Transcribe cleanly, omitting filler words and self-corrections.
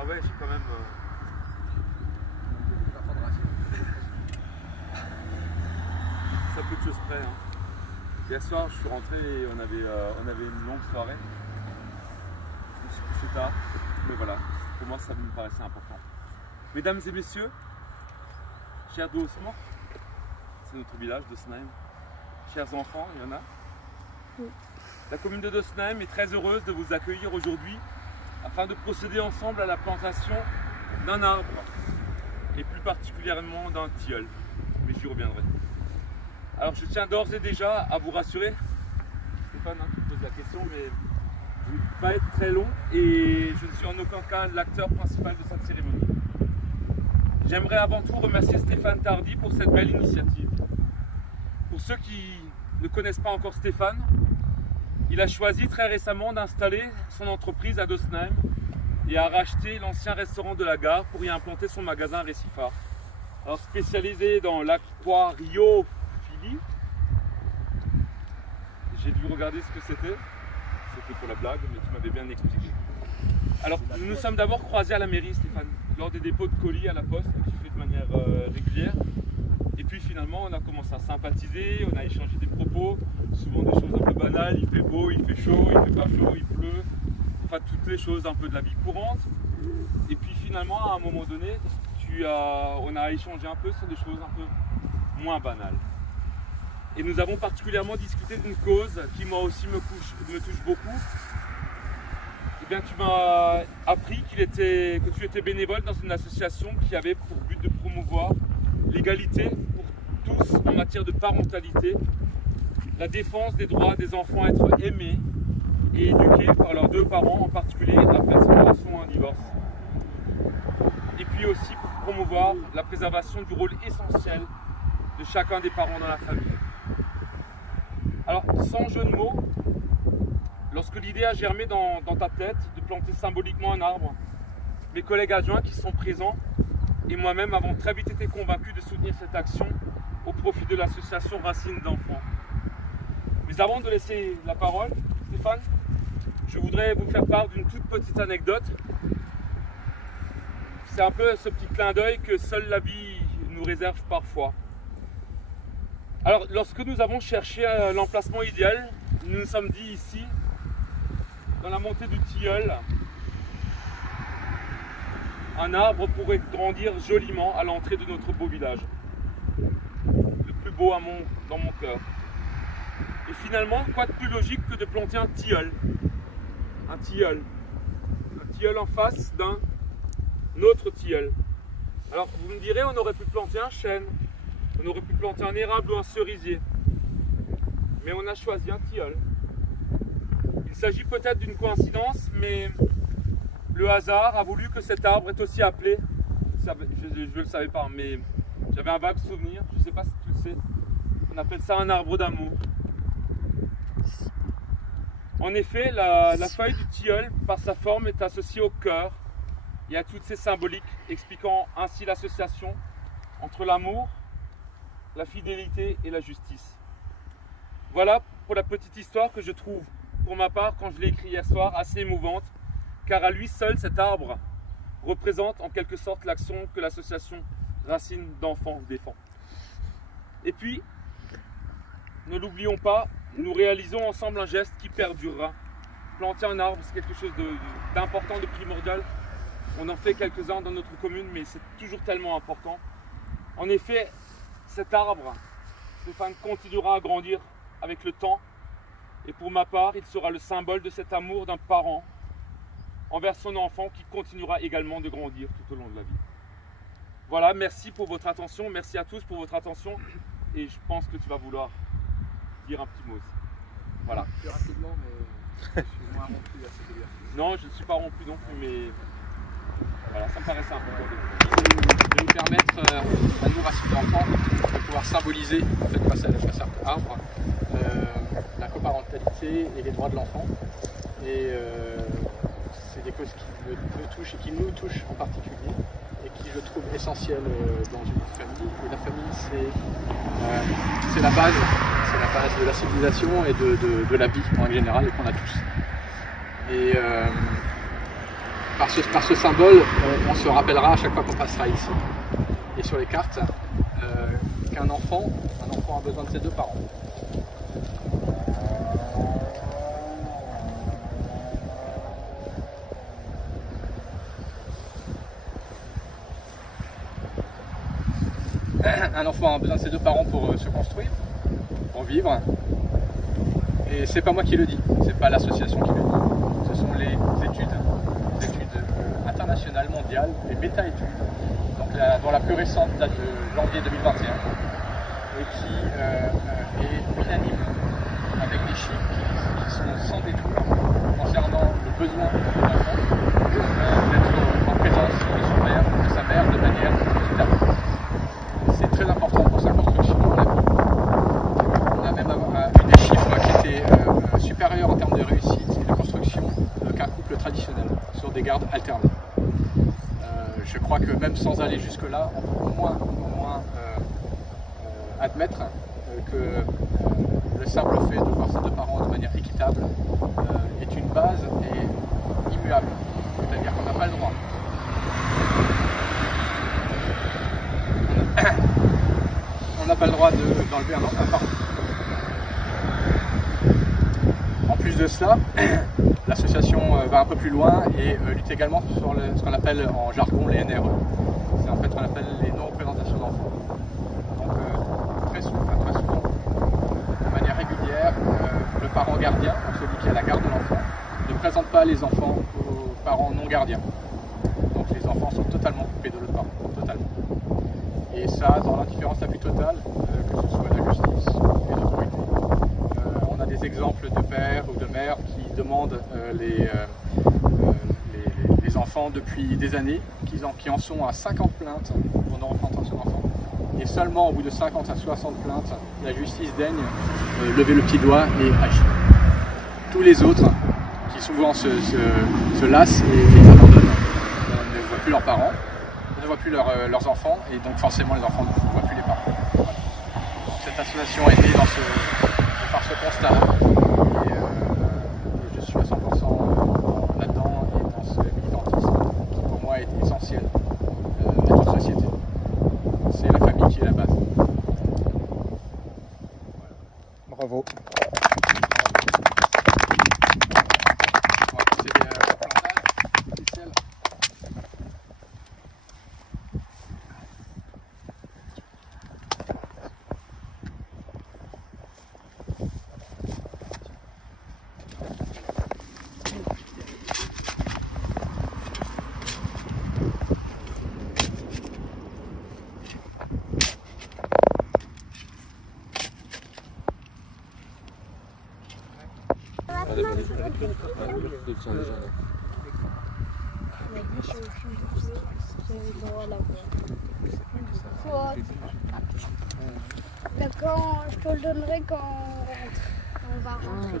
Ah ouais, j'ai quand même... Ça peu de choses près. Hein. Hier soir, je suis rentré et on avait une longue soirée. Je me suis couché tard, mais voilà, pour moi ça me paraissait important. Mesdames et messieurs, chers de Haussemont, c'est notre village d'Ossenheim. Chers enfants, il y en a. Oui. La commune de Dossenheim est très heureuse de vous accueillir aujourd'hui afin de procéder ensemble à la plantation d'un arbre et plus particulièrement d'un tilleul, mais j'y reviendrai. Alors je tiens d'ores et déjà à vous rassurer, Stéphane, hein, tu poses la question, mais je ne vais pas être très long et je ne suis en aucun cas l'acteur principal de cette cérémonie. J'aimerais avant tout remercier Stéphane Tardy pour cette belle initiative. Pour ceux qui ne connaissent pas encore Stéphane, il a choisi très récemment d'installer son entreprise à Dossenheim et a racheté l'ancien restaurant de la gare pour y implanter son magasin récifard. Alors spécialisé dans l'aquariophilie, j'ai dû regarder ce que c'était pour la blague, mais tu m'avais bien expliqué. Alors nous nous sommes d'abord croisés à la mairie, Stéphane, lors des dépôts de colis à la poste que tu fais de manière régulière. Et puis finalement on a commencé à sympathiser, on a échangé des propos, souvent des choses un peu banales, il fait beau, il fait chaud, il fait pas chaud, il pleut, enfin toutes les choses un peu de la vie courante. Et puis finalement à un moment donné, on a échangé un peu sur des choses un peu moins banales. Et nous avons particulièrement discuté d'une cause qui moi aussi me touche beaucoup. Eh bien tu m'as appris que tu étais bénévole dans une association qui avait pour but de promouvoir l'égalité pour tous en matière de parentalité, la défense des droits des enfants à être aimés et éduqués par leurs deux parents, en particulier après une séparation ou un divorce. Et puis aussi pour promouvoir la préservation du rôle essentiel de chacun des parents dans la famille. Alors, sans jeu de mots, lorsque l'idée a germé dans ta tête de planter symboliquement un arbre, mes collègues adjoints qui sont présents et moi-même avons très vite été convaincus de soutenir cette action au profit de l'association Racines d'enfants. Mais avant de laisser la parole, Stéphane, je voudrais vous faire part d'une toute petite anecdote. C'est un peu ce petit clin d'œil que seule la vie nous réserve parfois. Alors, lorsque nous avons cherché l'emplacement idéal, nous nous sommes dit ici, dans la montée du tilleul, un arbre pourrait grandir joliment à l'entrée de notre beau village. Le plus beau dans mon cœur. Et finalement, quoi de plus logique que de planter un tilleul. Un tilleul. Un tilleul en face d'un autre tilleul. Alors vous me direz, on aurait pu planter un chêne, on aurait pu planter un érable ou un cerisier. Mais on a choisi un tilleul. Il s'agit peut-être d'une coïncidence, mais le hasard a voulu que cet arbre est aussi appelé, je ne le savais pas, mais j'avais un vague souvenir, je ne sais pas si tu le sais, on appelle ça un arbre d'amour. En effet, la feuille du tilleul, par sa forme, est associée au cœur et à toutes ces symboliques, expliquant ainsi l'association entre l'amour, la fidélité et la justice. Voilà pour la petite histoire que je trouve, pour ma part, quand je l'ai écrit hier soir, assez émouvante, car à lui seul, cet arbre représente en quelque sorte l'action que l'association Racines d'enfants défend. Et puis, ne l'oublions pas, nous réalisons ensemble un geste qui perdurera. Planter un arbre, c'est quelque chose d'important, de primordial. On en fait quelques-uns dans notre commune, mais c'est toujours tellement important. En effet, cet arbre, Stéphane, continuera à grandir avec le temps. Et pour ma part, il sera le symbole de cet amour d'un parent envers son enfant qui continuera également de grandir tout au long de la vie. Voilà, merci pour votre attention, merci à tous pour votre attention et je pense que tu vas vouloir dire un petit mot aussi. Voilà. Plus rapidement, mais je suis moins rompu à cette ouverture. Non, je ne suis pas rompu non plus, mais voilà, ça me paraissait important. De nous permettre à nous, Racines d'enfants, de pouvoir symboliser, en fait, face à cet arbre, la coparentalité et les droits de l'enfant. Et c'est des causes qui me touchent et qui nous touchent en particulier et qui je trouve essentielles dans une famille. Et la famille, c'est la base de la civilisation et de la vie en général et qu'on a tous. Et par ce symbole, on se rappellera à chaque fois qu'on passera ici et sur les cartes qu'un enfant a besoin de ses deux parents. Un enfant a besoin de ses deux parents pour se construire, pour vivre. Et c'est pas moi qui le dis, c'est pas l'association qui le dit. Ce sont les études internationales, mondiales, les méta-études, dont la plus récente date de janvier 2021, et qui est unanime, avec des chiffres qui sont sans détour concernant le besoin de l'enfant d'être en présence de son père, de sa mère, de manière équitable. C'est très important pour sa construction dans la vie. On a même eu des chiffres qui étaient supérieurs en termes de réussite et de construction qu'un couple traditionnel sur des gardes alternées. Je crois que même sans aller jusque-là, on peut au moins admettre que le simple fait de voir ses deux parents de manière équitable est une base et immuable. C'est-à-dire qu'on n'a pas le droit. On n'a pas le droit d'enlever un parent. En plus de cela, l'association va un peu plus loin et lutte également sur ce qu'on appelle en jargon les NRE. C'est en fait ce qu'on appelle les non-représentations d'enfants. Donc très souvent, de manière régulière, le parent gardien, celui qui a la garde de l'enfant, ne présente pas les enfants aux parents non gardiens. Donc les enfants sont totalement coupés de l'autre parent, totalement. Et ça, dans l'indifférence la plus totale, que ce soit la justice et l'autorité. On a des exemples de pères ou de mères qui demandent les enfants depuis des années, qui en sont à 50 plaintes pour non-représentation d'enfants. Et seulement au bout de 50 à 60 plaintes, la justice daigne lever le petit doigt et agir. Tous les autres, qui souvent se lassent et abandonnent, ne voient plus leurs parents, ne voient plus leurs enfants, et donc forcément les enfants ne voient plus les parents. Voilà. Cette association est née par ce constat, et je suis à 100% là-dedans et dans ce militantisme qui pour moi est essentiel à toute société. C'est la famille qui est la base. Voilà. Bravo. D'accord, je te le donnerai quand on va rentrer.